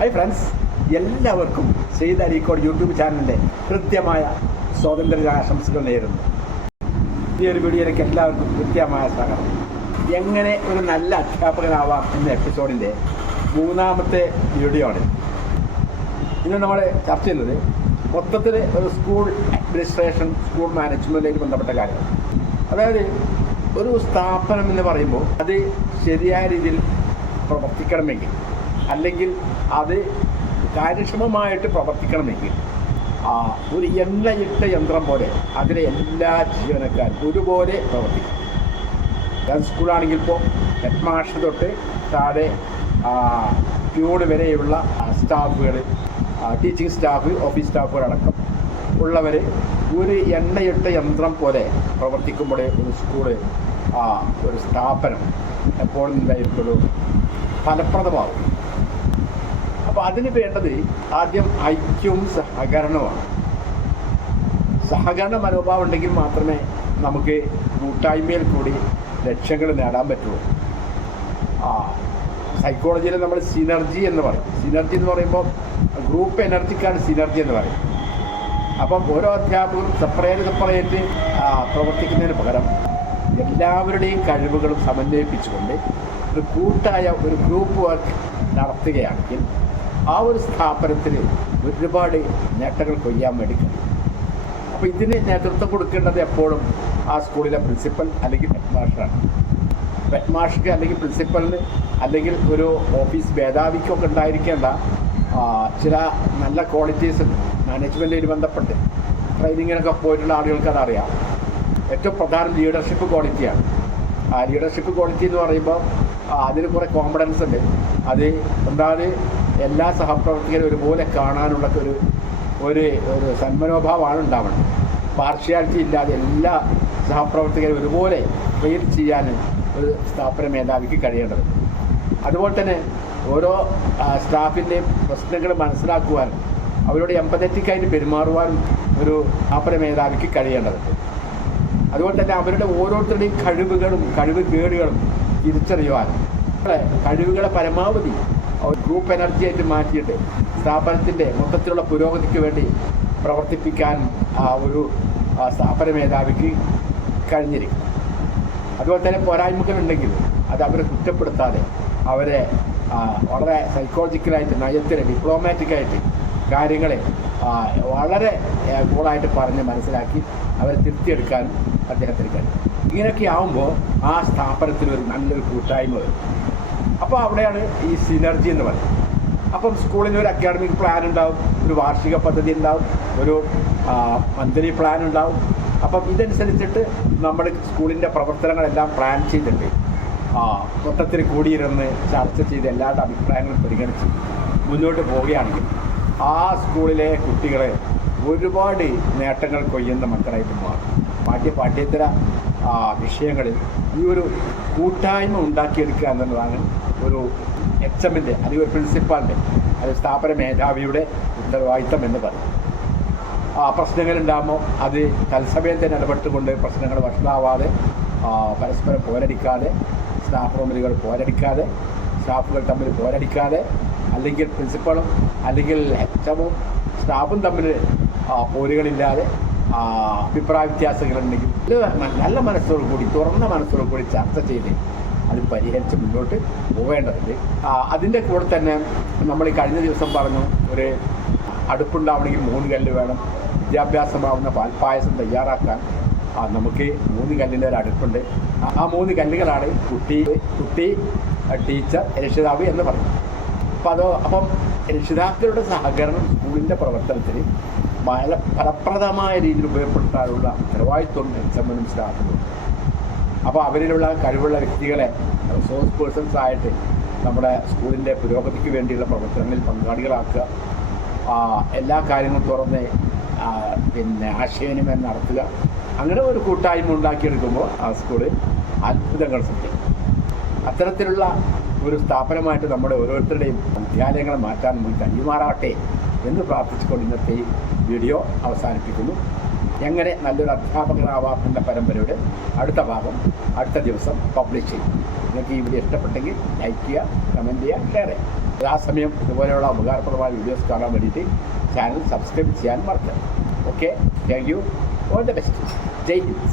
Hi friends എല്ലാവർക്കും Syed അലിക്കോട് YouTube ചാനലിന്റെ കൃത്യമായ സ്വാതന്ത്ര്യ ആശംസകൾ നേരുന്നു. ഈ ഒരു വീഡിയോയിലേക്ക് എല്ലാവർക്കും കൃത്യമായ സ്വാഗതം. എങ്ങനെ ഒരു നല്ല അധ്യാപകനാവാം എന്ന എപ്പിസോഡിന്റെ മൂന്നാമത്തെ വീഡിയോ ആണ് ഇന്ന് നമ്മൾ ചർച്ച ചെയ്യുന്നത് മൊത്തത്തിൽ ഒരു സ്കൂൾ അഡ്മിനിസ്ട്രേഷൻ സ്കൂൾ മാനേജ്മെന്റിലേക്ക് ബന്ധപ്പെട്ട കാര്യങ്ങൾ അതായത് ഒരു സ്ഥാപനം എന്ന് പറയുമ്പോൾ അത് ശരിയായ രീതിയിൽ പ്രവർത്തിക്കണമെങ്കിൽ അല്ലെങ്കിൽ അത് കാര്യക്ഷമമായിട്ട് പ്രവർത്തിക്കണമെങ്കിൽ ആ, ഒരു എണ്ണയിട്ട യന്ത്രം പോലെ അതിലെ എല്ലാ ജീവനക്കാരും ഒരുപോലെ പ്രവർത്തിക്കണം ഗേൾസ് സ്കൂളാണെങ്കിൽ ഇപ്പോൾ ഹെഡ് മാസ്റ്റർ തൊട്ട് താഴെ പ്യൂണ് വരെയുള്ള സ്റ്റാഫുകൾ ടീച്ചിങ് സ്റ്റാഫ് ഓഫീസ് സ്റ്റാഫുകളടക്കം ഉള്ളവർ ഒരു എണ്ണയിട്ട യന്ത്രം പോലെ പ്രവർത്തിക്കുമ്പോഴേ ഒരു സ്കൂൾ ഒരു സ്ഥാപനം എപ്പോഴും എന്തായിരിക്കുള്ളൂ? ഫലപ്രദമാവും. അപ്പോൾ അതിന് വേണ്ടത് ആദ്യം ഐക്യവും സഹകരണവുമാണ് സഹകരണ മനോഭാവം ഉണ്ടെങ്കിൽ മാത്രമേ നമുക്ക് കൂട്ടായ്മയിൽ കൂടി ലക്ഷ്യങ്ങൾ നേടാൻ പറ്റുള്ളൂ. ആ സൈക്കോളജിയിൽ നമ്മൾ സിനർജി എന്ന് പറയും. സിനർജി എന്ന് പറയുമ്പോൾ ഗ്രൂപ്പ് എനർജിക്കാണ് സിനർജി എന്ന് പറയും. അപ്പം ഓരോ അധ്യാപകരും സെപ്പറേറ്റ് സെപ്പറേറ്റ് പ്രവർത്തിക്കുന്നതിന് പകരം എല്ലാവരുടെയും കഴിവുകളും സമന്വയിപ്പിച്ചുകൊണ്ട് ഒരു കൂട്ടായ ഒരു ഗ്രൂപ്പ് വർക്ക് നടത്തുകയാണെങ്കിൽ ആ ഒരു സ്ഥാപനത്തിൽ ഒരുപാട് നേട്ടങ്ങൾ കൊയ്യാൻ വേണ്ടി കഴിയും അപ്പോൾ ഇതിന് നേതൃത്വം കൊടുക്കേണ്ടത് എപ്പോഴും ആ സ്കൂളിലെ പ്രിൻസിപ്പൽ അല്ലെങ്കിൽ ഹെഡ് മാസ്റ്ററാണ് ഹെഡ് മാസ്റ്റർക്ക് അല്ലെങ്കിൽ പ്രിൻസിപ്പലിന് അല്ലെങ്കിൽ ഒരു ഓഫീസ് മേധാവിക്കൊക്കെ ഉണ്ടായിരിക്കേണ്ട ചില നല്ല ക്വാളിറ്റീസ് മാനേജ്മെന്റിന് ബന്ധപ്പെട്ട് ട്രെയിനിങ്ങിനൊക്കെ പോയിട്ടുള്ള ആളുകൾക്ക് അതറിയാം. ഏറ്റവും പ്രധാനം ലീഡർഷിപ്പ് ക്വാളിറ്റിയാണ് ആ ലീഡർഷിപ്പ് ക്വാളിറ്റി എന്ന് പറയുമ്പോൾ അതിന് കുറേ കോൺഫിഡൻസ് ഉണ്ട്. അത് ഒന്നാമത് എല്ലാ സഹപ്രവർത്തകരും ഒരുപോലെ കാണാനുള്ള ഒരു ഒരു ഒരു സന്മനോഭാവമാണ് ഉണ്ടാവുന്നത്. പാർഷ്യാലിറ്റി ഇല്ലാതെ എല്ലാ സഹപ്രവർത്തകരും ഒരുപോലെ ട്രീറ്റ് ചെയ്യാൻ ഒരു സ്ഥാപന മേധാവിക്ക് കഴിയേണ്ടത്. അതുപോലെ തന്നെ ഓരോ സ്റ്റാഫിന്റെയും പ്രശ്നങ്ങൾ മനസ്സിലാക്കുവാനും അവരോട് എമ്പതറ്റിക്കായിട്ട് പെരുമാറുവാനും ഒരു സ്ഥാപന മേധാവിക്ക് കഴിയേണ്ടത് അതുപോലെ തന്നെ അവരുടെ ഓരോരുത്തരുടെയും കഴിവുകളും കഴിവ് കേടുകളും തിരിച്ചറിയുവാനും നമ്മളെ കഴിവുകളെ പരമാവധി ഗ്രൂപ്പ് എനർജി ആയിട്ട് മാറ്റിയിട്ട് സ്ഥാപനത്തിന്റെ മൊത്തത്തിലുള്ള പുരോഗതിക്ക് വേണ്ടി പ്രവർത്തിപ്പിക്കാൻ ഒരു സ്ഥാപന മേധാവിക്ക് കഴിഞ്ഞിരിക്കും അതുപോലെ തന്നെ പോരായ്മകളുണ്ടെങ്കിൽ അത് അവരെ കുറ്റപ്പെടുത്താതെ അവരെ വളരെ സൈക്കോളജിക്കലായിട്ട് നയത്തിന് ഡിപ്ലോമാറ്റിക്കായിട്ട് കാര്യങ്ങളെ വളരെ ഏ, കൂളായിട്ട് പറഞ്ഞ് മനസ്സിലാക്കി അവരെ തിരുത്തിയെടുക്കാനും അദ്ദേഹത്തിന് കഴിയും ഇങ്ങനെയൊക്കെ ആവുമ്പോൾ ആ സ്ഥാപനത്തിൽ ഒരു നല്ലൊരു കൂട്ടായ്മ വരും. അപ്പോൾ അവിടെയാണ് ഈ സിനർജി എന്ന് പറയുന്നത്. അപ്പം സ്കൂളിന് ഒരു അക്കാഡമിക് പ്ലാൻ ഉണ്ടാവും ഒരു വാർഷിക പദ്ധതി ഉണ്ടാവും ഒരു മന്ത്ലി പ്ലാൻ ഉണ്ടാവും. അപ്പം ഇതനുസരിച്ചിട്ട് നമ്മൾ സ്കൂളിന്റെ പ്രവർത്തനങ്ങളെല്ലാം പ്ലാൻ ചെയ്തിട്ട് മൊത്തത്തിൽ കൂടിയിരുന്ന് ചർച്ച ചെയ്ത് എല്ലാവരുടെ അഭിപ്രായങ്ങളും പരിഗണിച്ച് മുന്നോട്ട് പോവുകയാണെങ്കിൽ ആ സ്കൂളിലെ കുട്ടികളെ ഒരുപാട് നേട്ടങ്ങൾ കൊയ്യുന്ന മക്കളായിട്ട് മാറും. പാഠ്യ പാഠ്യേതര വിഷയങ്ങളിൽ ഈ ഒരു കൂട്ടായ്മ ഉണ്ടാക്കിയെടുക്കുക എന്നുള്ളതാണ് ഒരു എച്ച് എമ്മിന്റെ അല്ലെങ്കിൽ ഒരു പ്രിൻസിപ്പാളിന്റെ അല്ലെങ്കിൽ സ്ഥാപന മേധാവിയുടെ ഉത്തരവാദിത്തം എന്ന് പറയും ആ പ്രശ്നങ്ങളുണ്ടാകുമ്പോൾ അത് തത്സമയം തന്നെ ഇടപെട്ടുകൊണ്ട് പ്രശ്നങ്ങൾ വഷളാവാതെ പരസ്പരം പോരടിക്കാതെ സ്റ്റാഫ് റൂമിലുകൾ പോരടിക്കാതെ സ്റ്റാഫുകൾ തമ്മിൽ പോരടിക്കാതെ അല്ലെങ്കിൽ പ്രിൻസിപ്പളും അല്ലെങ്കിൽ എച്ച് എമ്മും സ്റ്റാഫും തമ്മിൽ പോരുകളില്ലാതെ അഭിപ്രായ വ്യത്യാസങ്ങളുണ്ടെങ്കിൽ നല്ല മനസ്സോടു കൂടി തുറന്ന മനസ്സോടു കൂടി ചർച്ച ചെയ്ത് അത് പരിഹരിച്ച് മുന്നോട്ട് പോവേണ്ടതുണ്ട്. അതിന്റെ കൂടെ തന്നെ നമ്മൾ ഈ കഴിഞ്ഞ ദിവസം പറഞ്ഞു ഒരു അടുപ്പുണ്ടാവണമെങ്കിൽ മൂന്ന് കല്ല് വേണം. വിദ്യാഭ്യാസമാവുന്ന പാൽപ്പായസം തയ്യാറാക്കാൻ. നമുക്ക് മൂന്ന് കല്ലിന്റെ ഒരു അടുപ്പുണ്ട്. ആ- മൂന്ന് കല്ലുകളാണ് കുട്ടി കുട്ടി ടീച്ചർ രക്ഷിതാവ് എന്ന് പറയും അപ്പോൾ അതോ അപ്പം രക്ഷിതാക്കളുടെ സഹകരണം സ്കൂളിന്റെ പ്രവർത്തനത്തിന് ഫല ഫലപ്രദമായ രീതിയിൽ ഉപയോഗപ്പെടുത്താനുള്ള ഉത്തരവാദിത്വം എമ്മിനും സ്റ്റാഫിനും അപ്പോൾ അവരിലുള്ള കഴിവുള്ള വ്യക്തികളെ റിസോഴ്സ് പേഴ്സൺസ് ആയിട്ട് നമ്മുടെ സ്കൂളിന്റെ പുരോഗതിക്ക് വേണ്ടിയുള്ള പ്രവർത്തനങ്ങളിൽ പങ്കാളികളാക്കുക. എല്ലാ കാര്യങ്ങളും തുറന്ന് പിന്നെ ആശയവിനിമയം നടത്തുക. അങ്ങനെ ഒരു കൂട്ടായ്മ ഉണ്ടാക്കിയെടുക്കുമ്പോൾ ആ സ്കൂൾ അത്ഭുതങ്ങൾ സൃഷ്ടിക്കും. അത്തരത്തിലുള്ള ഒരു സ്ഥാപനമായിട്ട് നമ്മുടെ ഓരോരുത്തരുടെയും വിദ്യാലയങ്ങളെ മാറ്റാൻ നമുക്ക് കഴിയുമാറാട്ടെ എന്ന് പ്രാർത്ഥിച്ചുകൊണ്ട് ഇന്നത്തെ വീഡിയോ അവസാനിപ്പിക്കുന്നു. എങ്ങനെ നല്ലൊരു അധ്യാപകനാവാം എന്ന പരമ്പരയുടെ അടുത്ത ഭാഗം അടുത്ത ദിവസം പബ്ലിഷ് ചെയ്യും. നിങ്ങൾക്ക് ഈ വീഡിയോ ഇഷ്ടപ്പെട്ടെങ്കിൽ ലൈക്ക് ചെയ്യുക കമന്റ് ചെയ്യുക ഷെയർ ചെയ്യുക. ആ സമയം ഇതുപോലെയുള്ള ഉപകാരപ്രദമായ വീഡിയോസ് കാണാൻ വേണ്ടിയിട്ട് ചാനൽ സബ്സ്ക്രൈബ് ചെയ്യാൻ മറക്കരുത്. Okay thank you all the best Jai Hind.